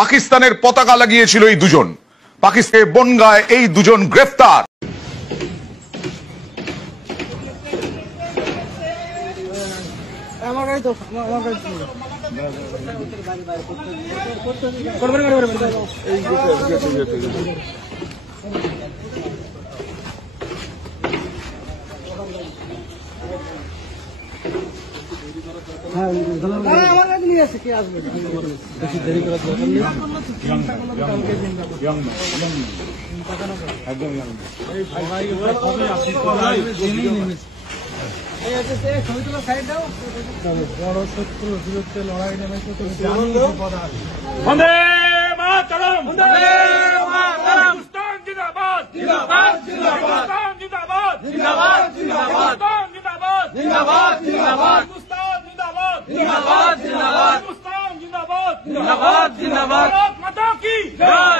পাকিস্তানের পতাকা লাগিয়েছিল এই দুজন। পাকিস্তানের বনগায় এই দুজন গ্রেফতার। বড় শত্রুর বিরুদ্ধে লড়াই নেমেছে তো বন্দে মাতরম, বন্দে মাতরম, হিন্দুস্তান জিন্দাবাদ, জিন্দাবাদ জিন্দাবাদ, হিন্দুস্তান জিন্দাবাদ, জিন্দাবাদ জিন্দাবাদ, হিন্দুস্তান জিন্দাবাদ, জিন্দাবাদ জিন্দাবাদ, হিন্দুস্তান জিন্দাবাদ, জিন্দাবাদ জিন্দাবাদ, হিন্দুস্তান জিন্দাবাদ, জিন্দাবাদ জিন্দাবাদ, ভারত মাতা কি জয়।